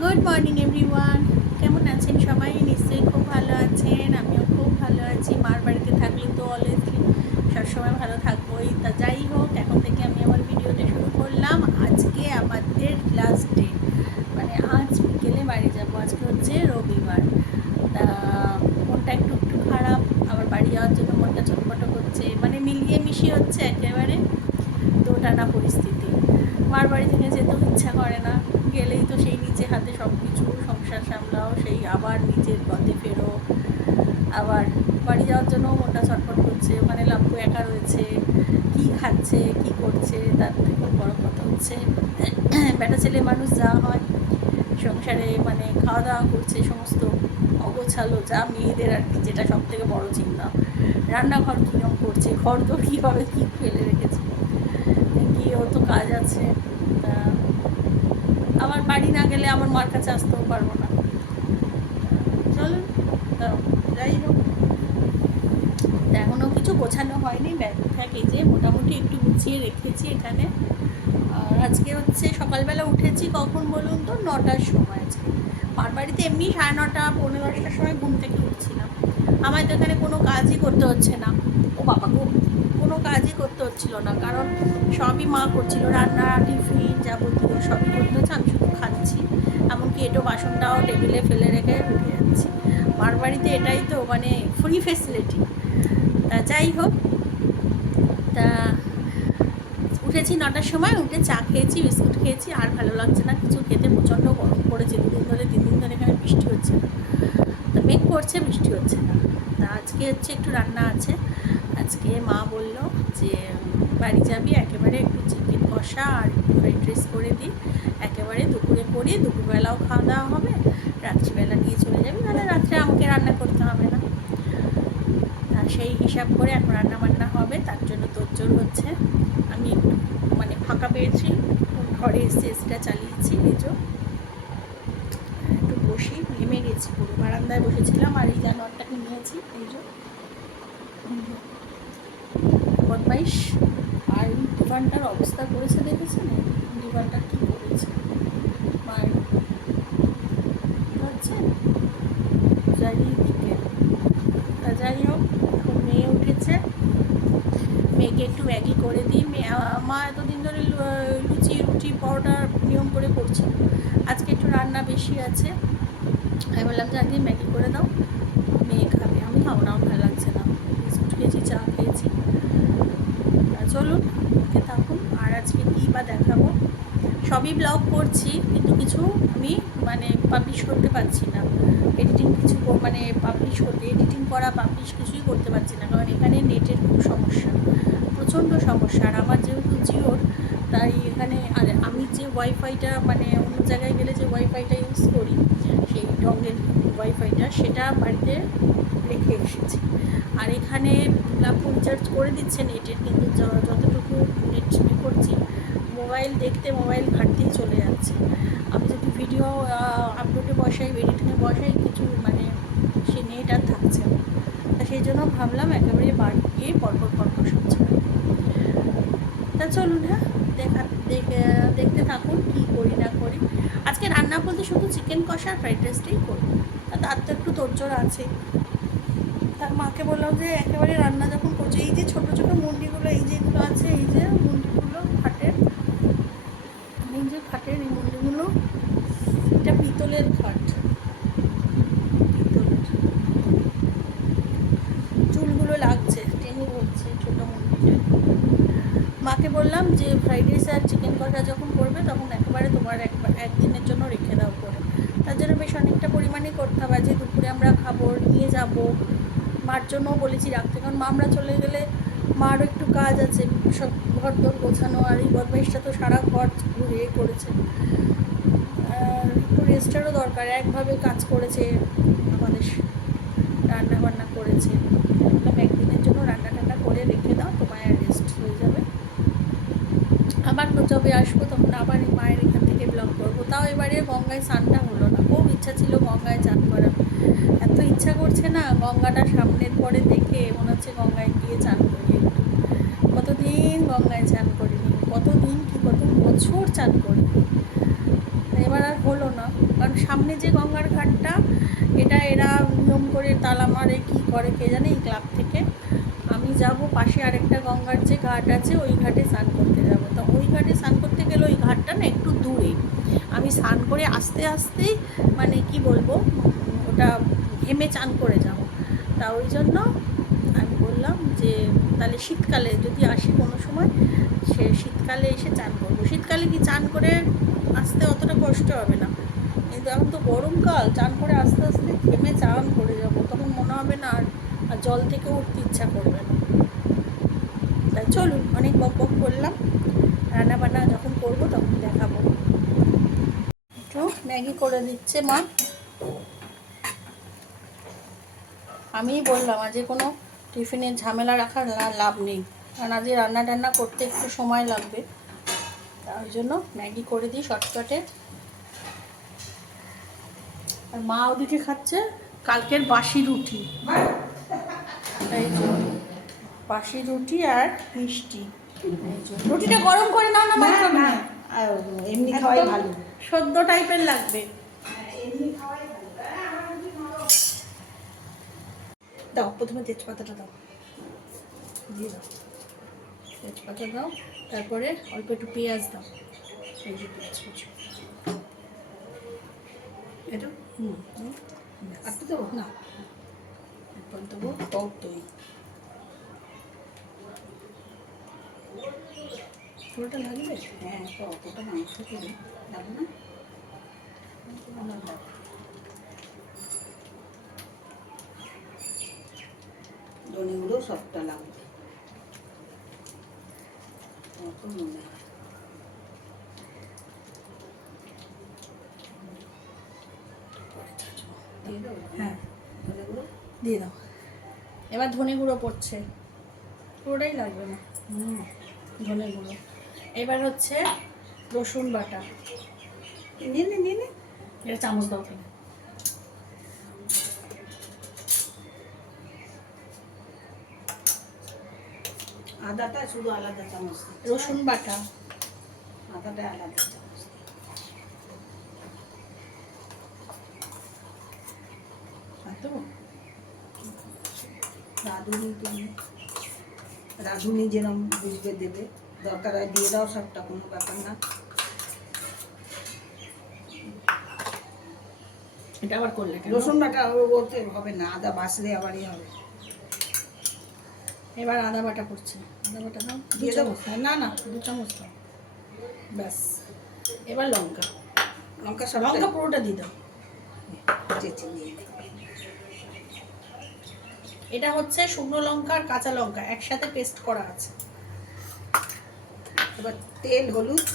Good morning everyone, কেমন আছেন সবাই? নিশ্চয়ই খুব ভালো আছেন। আমিও খুব ভালো আছি। মার বাড়িতে থাকলে তো অলওয়েজলি সবসময় ভালো থাকবোই। তা যাই হোক, এখন থেকে আমি আমার ভিডিওটা শুরু করলাম। আজকে আমাদের লাস্ট ডে, মানে আজ বিকেলে বাড়ি যাব। আজকে হচ্ছে রবিবার। তা মনটা একটু একটু খারাপ, আবার বাড়ি যাওয়ার জন্য মনটা ছটফট করছে, মানে মিলিয়ে মিশিয়ে হচ্ছে একেবারে দোটানা পরিস্থিতি। মার বাড়ি থেকে যেতেও ইচ্ছা করে না, গেলেই তো সেই নিজে হাতে সব কিছু সংসার সামলাও, সেই আবার নিজের পথে ফেরো। আবার বাড়ি যাওয়ার জন্য মনটা ছটফট করছে, ওখানে লাপ্পু একা রয়েছে, কি খাচ্ছে কি করছে, তার থেকে বড় কথা হচ্ছে বেটা ছেলে মানুষ যা হয় সংসারে, মানে খাওয়া দাওয়া করছে সমস্ত অগোছালো, যা মেয়েদের আর কি, যেটা সব থেকে বড় চিন্তা। রান্নাঘর কীরকম করছে, ঘর তো কীভাবে কী ফেলে রেখেছে, কি ও তো কাজ আছে। তা আমার বাড়ি না গেলে আমার মার কাছে আসতেও পারবো না। চলুন, যাই হোক, এখনও কিছু গোছানো হয়নি। ব্যাগ ফ্যাগ এই যে মোটামুটি একটু গুছিয়ে রেখেছি এখানে। আর আজকে হচ্ছে সকালবেলা উঠেছি কখন বলুন তো, 9টার সময়। আজকে মার বাড়িতে এমনি 9:30 পৌনে 10টার সময় ঘুম থেকে উঠছিলাম। আমার তো এখানে কোনো কাজই করতে হচ্ছে না। ও বাবা গো, কোনো কাজই করতে হচ্ছিল না, কারণ সবই মা করছিল। রান্না, টিফিন, যাবতীয় সবই করতে হচ্ছে, আমি শুধু খাচ্ছি। এমনকি এটো বাসনটাও টেবিলে ফেলে রেখে উঠে যাচ্ছি। মার বাড়িতে এটাই তো মানে ফ্রি ফেসিলিটি। তা যাই হোক, তা উঠেছি 9টার সময়, উঠে চা খেয়েছি, বিস্কুট খেয়েছি। আর ভালো লাগছে না কিছু খেতে, প্রচণ্ড গরম পড়েছে। 3 দিন ধরে এখানে বৃষ্টি হচ্ছে না। তা মেঘ করছে, বৃষ্টি হচ্ছে না। তা আজকে হচ্ছে একটু রান্না আছে। আজকে মা বলল যে বাড়ি যাবি, একেবারে একটু চিকেন কষা আর ফ্রাইড রাইস করে দিই, একেবারে দুপুরে করি, দুপুরবেলাও খাওয়া দাওয়া হবে, রাত্রিবেলা নিয়ে চলে যাবি, তাহলে রাত্রে আমাকে রান্না করতে হবে না। আর সেই হিসাব করে এখন রান্না বান্না হবে, তার জন্য তোড়জোড় হচ্ছে। আমি একটু মানে ফাঁকা পেয়েছি, ঘরে এসে এসিটা চালিয়েছি। এই যে একটু বসি, নেমে গেছি, পুরো বারান্দায় বসেছিলাম আর এই জানোয়ারটাকে নিয়েছি। এই যে বদমাইশ। আর ডিভানটার অবস্থা করেছে দেখেছেন, ডিভানটা কী করেছে মায়ের, পাচ্ছেন চারিদিকে। তা যাই হোক, এখন মেয়ে উঠেছে, মেয়েকে একটু ম্যাগি করে দিই। মা এতদিন ধরে লুচি রুটি পরোটার নিয়ম করে করছে, আজকে একটু রান্না বেশি আছে। আমি বললাম যে আজকে ম্যাগি করে দাও, মেয়ে খাবে। আমি খাবো না, আমার ভালো লাগছে না। বিস্কুট খেয়েছি, চা খেয়েছি। চলুন, ওকে থাকুন। আর আজকে কী বা দেখাবো, সবই ব্লগ করছি, কিন্তু কিছু আমি মানে পাবলিশ করতে পারছি না। এডিটিং কিছু মানে পাবলিশ করতে, এডিটিং করা পাবলিশ কিছুই করতে পারছি না, কারণ এখানে নেটের খুব সমস্যা, প্রচণ্ড সমস্যা। আর আমার যেহেতু জিওর, তাই এখানে আর আমি যে ওয়াইফাইটা মানে অন্য জায়গায় গেলে যে ওয়াইফাইটা ইউজ করি, সেই ডঙ্গেল ওয়াইফাইটা, সেটা বাড়িতে রেখে এসেছি। আর এখানে লাফ রিচার্জ করে দিচ্ছে নেটের, কিন্তু যতটুকু নেট করছি, মোবাইল দেখতে মোবাইল ঘাটতেই চলে যাচ্ছে। আমি যদি ভিডিও আপলোডে বসাই, এডিটিংয়ে বসাই, কিছু মানে সে নেট আর থাকছে না। তা সেই জন্য ভাবলাম একেবারে বাড়ি গিয়ে পরপর সব ছেড়ে। তা চলুন, হ্যাঁ, দেখতে থাকুন কী করি না করি। আজকে রান্না বলতে শুধু চিকেন কষা আর ফ্রাইড রাইসটাই করবো। তার তো একটু তোড়জোড় আছে। তার মাকে বললাম যে একেবারে রান্না যখন করছে, এই যে ছোটো ছোটো মুন্ডিগুলো, এই যেগুলো আছে, এই যে মুন্ডিগুলো খাটের, এই যে খাটের এই মুন্ডিগুলো, এটা পিতলের খাট, পিতলের, চুলগুলো লাগছে, টেনে হচ্ছে ছোটো মুন্ডিতে। মাকে বললাম যে ফ্রাইড রাইস আর চিকেন কষা যখন করবে তখন একেবারে তোমার একদিনের জন্য রেখে দাও করে। তার জন্য বেশ অনেকটা পরিমাণে করতে হবে। যে দুপুরে আমরা খাবো, নিয়ে যাব, মার জন্যও বলেছি রাখতে, কারণ মা আমরা চলে গেলে মারও একটু কাজ আছে, সব ঘর দর গোছানো। আর এই বদমাইশটা তো সারা ঘর ঘুরিয়ে করেছে, আর একটু রেস্টেরও দরকার। একভাবে কাজ করেছে, আমাদের রান্না বান্না করেছে। একদিনের জন্য রান্না টান্না করে রেখে দাও, তোমার রেস্ট হয়ে যাবে। আবার যবে আসবো তখন আবার মায়ের এখান থেকে ব্লগ করবো। তাও এবারে গঙ্গায় স্নানটা হলো না, খুব ইচ্ছা ছিল গঙ্গায় চান করার, এত ইচ্ছা করছে না, গঙ্গাটা সামনের পরে দেখে মনে হচ্ছে গঙ্গায় গিয়ে চান করি একটু। কতদিন গঙ্গায় চান করিনি, কতদিন কি কত বছর চান করিনি, এবার আর হলো না। সামনে যে গঙ্গার ঘাটটা, এটা এরা নিয়ম করে তালা মারে কি করে কে জানে, এই ক্লাব থেকে। আমি যাব পাশে আরেকটা গঙ্গার যে ঘাট আছে, ওই ঘাটে স্নান করতে যাব। তো ওই ঘাটে স্নান করতে গেলে ওই ঘাটটা না একটু দূরে, আমি স্নান করে আস্তে আস্তেই মানে কি বলবো, ওটা ঘেমে চান করে যাব। তা ওই জন্য আমি বললাম যে তাহলে শীতকালে যদি আসি কোনো সময়, সে শীতকালে এসে চান করবো। শীতকালে কি চান করে আসতে অতটা কষ্ট হবে না, কিন্তু এখন তো গরমকাল, চান করে আস্তে আস্তে ঘেমে চান করে যাব, তখন মনে হবে না আর জল থেকে উঠতে ইচ্ছা করবে না। তাই চলুন, অনেক বক বক করলাম, রান্নাবান্না যখন করবো তখন দেখাবো। একটু ম্যাগি করে দিচ্ছে মা। আমিই বললাম আজকে কোনো টিফিনের ঝামেলা রাখার লাভ নেই, কারণ আজকে রান্না টান্না করতে একটু সময় লাগবে, তার জন্য ম্যাগি করে দিই শর্টকাটে। আর মা ওদিকে খাচ্ছে কালকের বাসি রুটি, এই যে বাসি রুটি আর মিষ্টি। রুটিটা গরম করে নাও না, না এমনি খাওয়াই ভালো, সদ্য টাইপের লাগবে। দাও, প্রথমে তেজপাতাটা দাও, দিয়ে দাও, তেজপাতা দাও, তারপরে অল্প একটু পেঁয়াজ দাও, এই যে পেঁয়াজ কুচি এটা, আর তো দেবো না, এরপর দেবো টক দই, পুরোটা লাগবে। হ্যাঁ অতটা মাংস করে লাগবে না, ধনেগুলো সবটা লাগবে, অত মনে হয়। হ্যাঁ ধনেগুলো দিয়ে দাও। এবার ধনে গুঁড়ো পড়ছে, পুরোটাই লাগবে না, ধনে গুঁড়ো। এবার হচ্ছে রসুন বাটা, নিয়ে নে নিয়ে নে, এটা চামচ দাও তাহলে। আদাটা শুধু আলাদা চামচ, রসুন বাটা, আদাটা আলাদা চামচ, দেবো। রাঁধুনি যেরকম বুঝবে দেবে, দরকার হয় দিয়ে দাও সবটা, কোনো ব্যাপার না। এটা আবার করলে কেন? রসুন বাটা ওতে হবে না, আদা বাসলে আবারই হবে। এবার আদা বাটা পড়ছে, আদা বাটা দাও, দু দিয়ে দেবো? চামচ, না না 2 চামচ দাও, ব্যাস। এবার লঙ্কা, লঙ্কা সব লঙ্কা পুরোটা দিয়ে দাও। চেঁচে দিয়ে দিই। এটা হচ্ছে শুকনো লঙ্কা আর কাঁচা লঙ্কা একসাথে পেস্ট করা আছে। এবার তেল, হলুদ,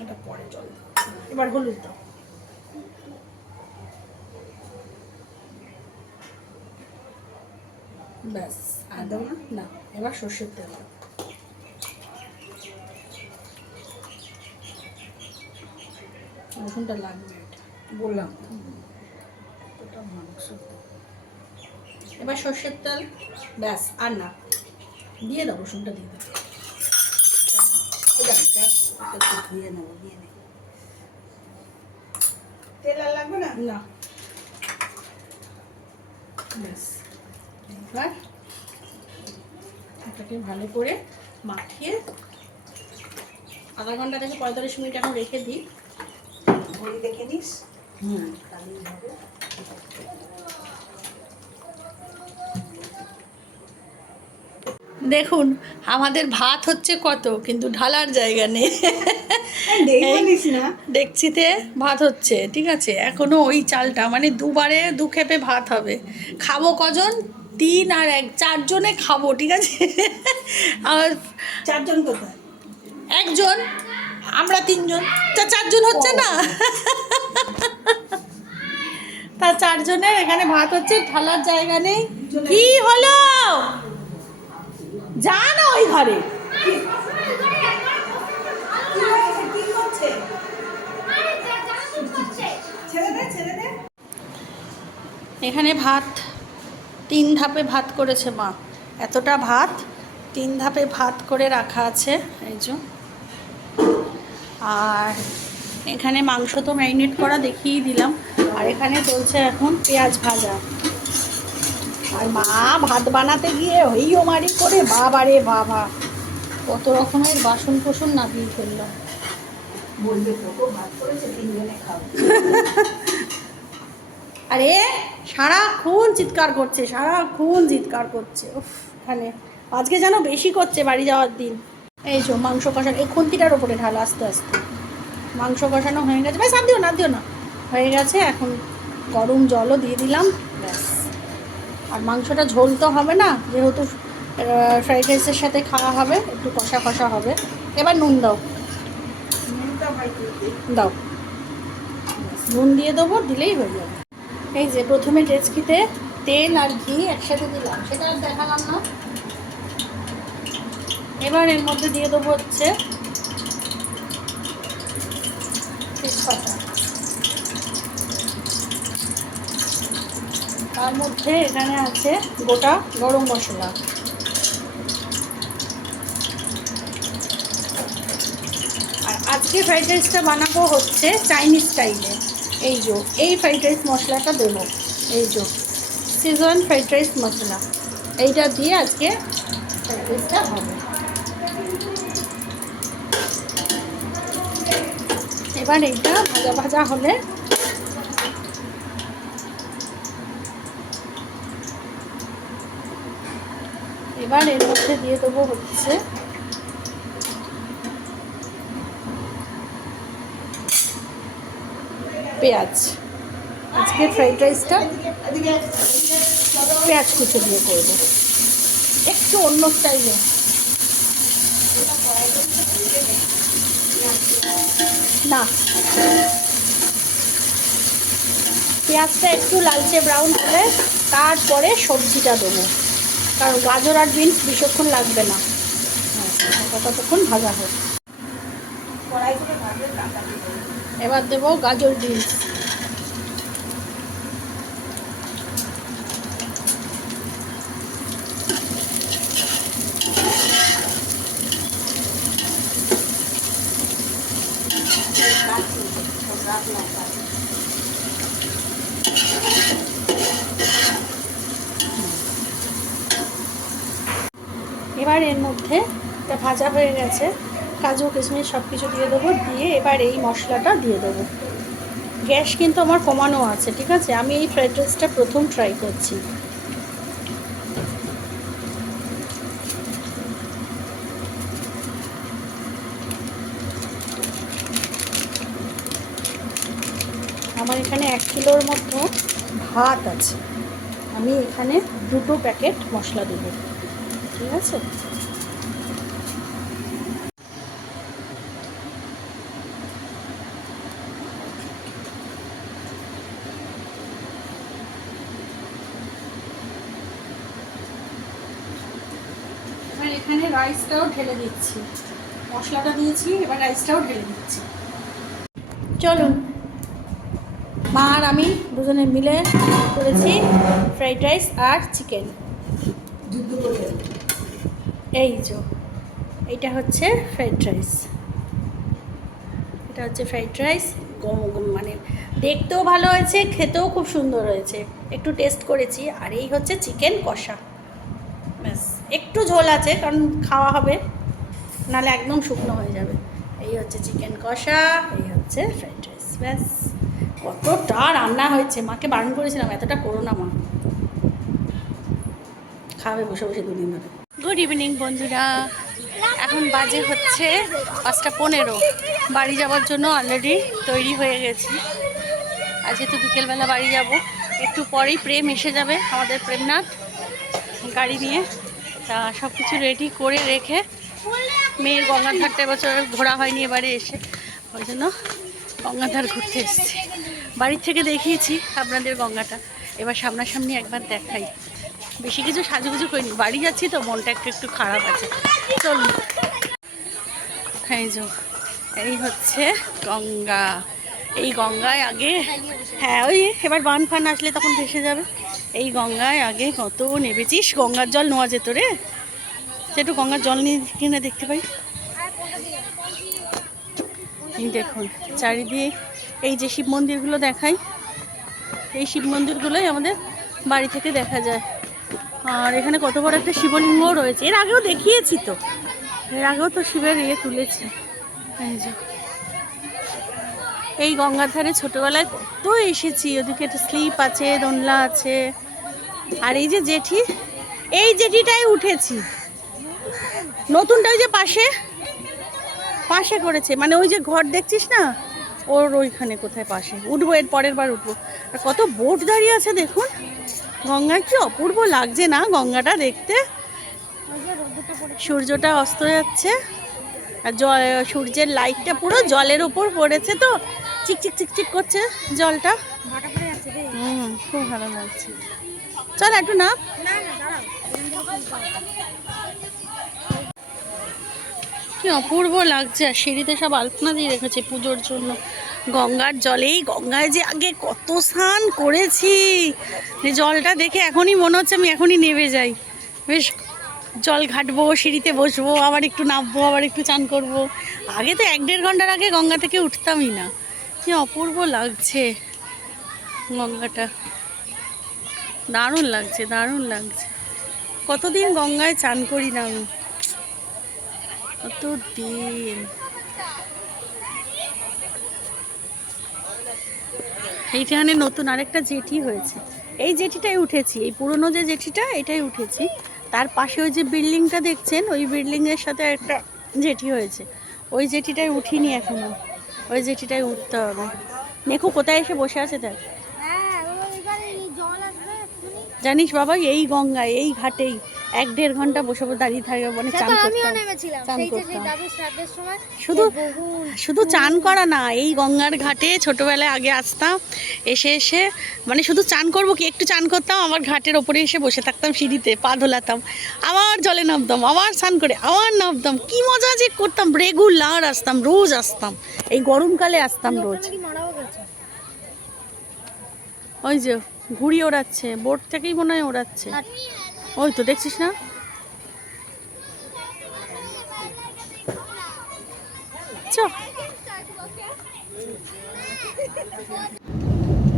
এটা পরে জল দাও। এবার হলুদ দাও, ব্যাস। আর দাও না? না, এবার সর্ষের তেল দাও। রসুনটা লাগবে, এটা বললাম ওটা মাংস। এবার সর্ষের তেল, ব্যাস। আর না, দিয়ে দাও, রসুনটা দিয়ে দাও। ওটা একটু ধুয়ে নেবো, দিয়ে নে। তেল আর লাগবে না? না, ব্যাস। এবার এটাকে ভালো করে মাখিয়ে আধা ঘন্টা থেকে 45 মিনিট এখন রেখে দিই। ঘড়ি দেখে নিস, তাহলেই হবে। দেখুন আমাদের ভাত হচ্ছে কত, কিন্তু ঢালার জায়গা নেই। বলিস না, ডেকচিতে ভাত হচ্ছে, ঠিক আছে, এখনো ওই চালটা, মানে দুবারে 2 খেপে ভাত হবে। খাবো কজন? 3 আর 1, 4 জনে খাবো, ঠিক আছে। আর 4 জন কোথায়? একজন, আমরা 3 জন, তা 4 জন হচ্ছে না? তা 4 জনের এখানে ভাত হচ্ছে, ঢালার জায়গা নেই। কি হলো? যা না ওই ঘরে। এখানে ভাত 3 ধাপে ভাত করেছে মা, এতটা ভাত 3 ধাপে ভাত করে রাখা আছে, এই যে আর এখানে মাংস তো ম্যারিনেট করা দেখিয়েই দিলাম। আর এখানে চলছে এখন পেঁয়াজ ভাজা। আর মা ভাত বানাতে গিয়ে হইও মারি করে বাবা রে বাবা কত রকমের বাসন কোসন নাপিয়ে ফেললো। বলবে তোকে ভাত করেছে 3 জনে খাও। আরে সারাক্ষণ চিৎকার করছে, সারাক্ষণ চিৎকার করছে। উফ, এখানে আজকে যেন বেশি করছে বাড়ি যাওয়ার দিন। এই যে মাংস কষানো, এই খুন্তিটার ওপরে ঢাল আস্তে আস্তে। মাংস কষানো হয়ে গেছে, ব্যাস আর দিও না, দিও না, হয়ে গেছে। এখন গরম জলও দিয়ে দিলাম, ব্যাস। আর মাংসটা ঝোল তো হবে না, যেহেতু ফ্রাইড রাইসের সাথে খাওয়া হবে, একটু কষা কষা হবে। এবার নুন দাও, দাও, নুন দিয়ে দেবো, দিলেই হয়ে যাবে। এই যে প্রথমে ডেচকিতে তেল আর ঘি একসাথে দিলাম, সেটা আর দেখালাম না। এবার এর মধ্যে দিয়ে দেবো হচ্ছে তেজপাতা, তার মধ্যে এখানে আছে গোটা গরম মশলা। আর আজকে ফ্রাইড রাইসটা বানাবো হচ্ছে চাইনিজ স্টাইলে। এই যে এই ফ্রাইড রাইস মশলাটা দেবো, এই যে সিজন ফ্রাইড রাইস মশলা, এইটা দিয়ে আজকে ফ্রাইড রাইসটা হবে। এবার এইটা ভাজা ভাজা হলে এবার এর মধ্যে দিয়ে দেবো হচ্ছে পেঁয়াজ। আজকে ফ্রাইড রাইসটা পেঁয়াজ কুচো দিয়ে করবো, একটু অন্য স্টাইলে। না, পেঁয়াজটা একটু লালচে ব্রাউন হলে তারপরে সবজিটা দেবো, কারণ গাজর আর বিনস বেশিক্ষণ লাগবে না, ততক্ষণ ভাজা হোক। এবার দেবো গাজর বিনস। এবার এর মধ্যে এটা ভাজা হয়ে গেছে, কাজু কিশমিশ সব কিছু দিয়ে দেবো, দিয়ে এবার এই মশলাটা দিয়ে দেবো। গ্যাস কিন্তু আমার কমানো আছে, ঠিক আছে? আমি এই ফ্রাইড রাইসটা প্রথম ট্রাই করছি। আমার এখানে 1 কিলোর মতো ভাত আছে, আমি এখানে 2টো প্যাকেট মশলা দেবো, ঠিক আছে? এবার এখানে রাইসটাও ঢেলে দিচ্ছি, মশলাটা দিয়েছি, এবার রাইসটাও ঢেলে দিচ্ছি। চলুন, মা আর আমি দুজনে মিলে করেছি ফ্রাইড রাইস আর চিকেন। এই যে এইটা হচ্ছে ফ্রাইড রাইস, এটা হচ্ছে ফ্রাইড রাইস, মানে দেখতেও ভালো হয়েছে, খেতেও খুব সুন্দর হয়েছে, একটু টেস্ট করেছি। আর এই হচ্ছে চিকেন কষা, ব্যাস। একটু ঝোল আছে কারণ খাওয়া হবে, নাহলে একদম শুকনো হয়ে যাবে। এই হচ্ছে চিকেন কষা, এই হচ্ছে ফ্রাইড রাইস, ব্যাস। কতটা রান্না হয়েছে, মাকে বারণ করেছিলাম এতটা করো না মা, খাবে বসে বসে 2 দিন ধরে। গুড ইভিনিং বন্ধুরা, এখন বাজে হচ্ছে 5:15। বাড়ি যাওয়ার জন্য অলরেডি তৈরি হয়ে গেছি। আজ যেহেতু বিকেলবেলা বাড়ি যাব, একটু পরেই প্রেম এসে যাবে, আমাদের প্রেমনাথ গাড়ি নিয়ে। তা সব কিছু রেডি করে রেখে, মেয়ের গঙ্গাধারটা এবছর ঘোরা হয়নি এবারে এসে, ওই জন্য গঙ্গাধার ঘুরতে এসেছি। বাড়ির থেকে দেখিয়েছি আপনাদের গঙ্গাটা, এবার সামনাসামনি একবার দেখাই। বেশি কিছু সাজুগুজু করিনি, বাড়ি যাচ্ছি তো মনটা একটু খারাপ আছে। চলুন, এই হচ্ছে গঙ্গা। এই গঙ্গায় আগে, হ্যাঁ ওই এবার বান ফান আসলে তখন ভেসে যাবে। এই গঙ্গায় আগে কত নেবেছিস, গঙ্গার জল নেওয়া যেত রে, একটু গঙ্গার জল নিয়ে কিনে দেখতে পাই। এই দেখুন চারিদিকে এই যে শিব মন্দিরগুলো দেখাই, এই শিব মন্দিরগুলোই আমাদের বাড়ি থেকে দেখা যায়। আর এখানে কত বড় একটা শিবলিঙ্গও রয়েছে, এর আগেও দেখিয়েছি তো, এর আগেও তো শিবের তুলেছি। এই যে এই গঙ্গার ধারে ছোটবেলায় কত এসেছি, ওদিকে একটা স্লিপ আছে, দোলনা আছে। আর এই যে জেঠি, এই জেঠিটাই উঠেছি, নতুনটা ওই যে পাশে পাশে করেছে, মানে ওই যে ঘর দেখছিস না, ওর ওইখানে কোথায় পাশে উঠবো, এর পরের বার উঠবো। আর কত বোট দাঁড়িয়ে আছে দেখুন, গঙ্গায় কি অপূর্ব লাগছে না গঙ্গাটা দেখতে। সূর্যটা অস্ত যাচ্ছে আর সূর্যের লাইটটা পুরো জলের উপর পড়েছে, তো চিকচিক চিকচিক করছে জলটা। খুব ভালো লাগছে। চল একটু না, কি অপূর্ব লাগছে। আর সিঁড়িতে সব আলপনা দিয়ে রেখেছে পুজোর জন্য। গঙ্গার জলেই, গঙ্গায় যে আগে কত স্নান করেছি, জলটা দেখে এখনই মনে হচ্ছে আমি এখনই নেমে যাই, বেশ জল ঘাটবো, সিঁড়িতে বসবো, আবার একটু নামবো, আবার একটু চান করব। আগে তো 1-1.5 ঘন্টার আগে গঙ্গা থেকে উঠতামই না। কি অপূর্ব লাগছে গঙ্গাটা, দারুণ লাগছে, দারুণ লাগছে। কতদিন গঙ্গায় চান করি না আমি, কতদিন। এইখানে নতুন আরেকটা জেটি হয়েছে, এই জেটিটাই উঠেছি, এই পুরনো যে জেটিটা এটাই উঠেছি। তার পাশে ওই যে বিল্ডিংটা দেখছেন, ওই বিল্ডিংয়ের সাথে একটা জেটি হয়েছে, ওই জেটিটাই উঠিনি এখনো, ওই জেটিটাই উঠতে হবে। দেখো কোথায় এসে বসে আছে দেখ। জানিস বাবা, এই গঙ্গায় এই ঘাটেই 1-1.5 ঘন্টা বসে দাঁড়িয়ে থাকে, মানে চান করতাম। শুধু শুধু চান করা না, এই গঙ্গার ঘাটে ছোটবেলায় আগে আসতাম, এসে এসে মানে শুধু চান করবো কি, একটু চান করতাম, আবার ঘাটের ওপরে এসে বসে থাকতাম, সিঁড়িতে পা ধোলাতাম, আবার জলে নামতাম, আবার স্নান করে আবার নামতাম। কি মজা যে করতাম, রেগুলার আসতাম, রোজ আসতাম, এই গরমকালে আসতাম রোজ। ওই যে ঘুড়ি ওড়াচ্ছে, বোট থেকেই মনে হয় ওড়াচ্ছে, ওই তো দেখছিস না।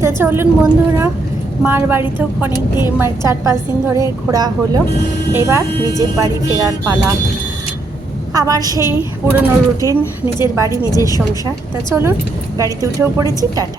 তো চলুন বন্ধুরা, মার বাড়িতেও অনেক দিন, 4-5 দিন ধরে ঘোরা হলো, এবার নিজের বাড়ি ফেরার পালা। আবার সেই পুরনো রুটিন, নিজের বাড়ি নিজের সংসার। তা চলুন, গাড়িতে উঠেও পড়েছি, টাটা।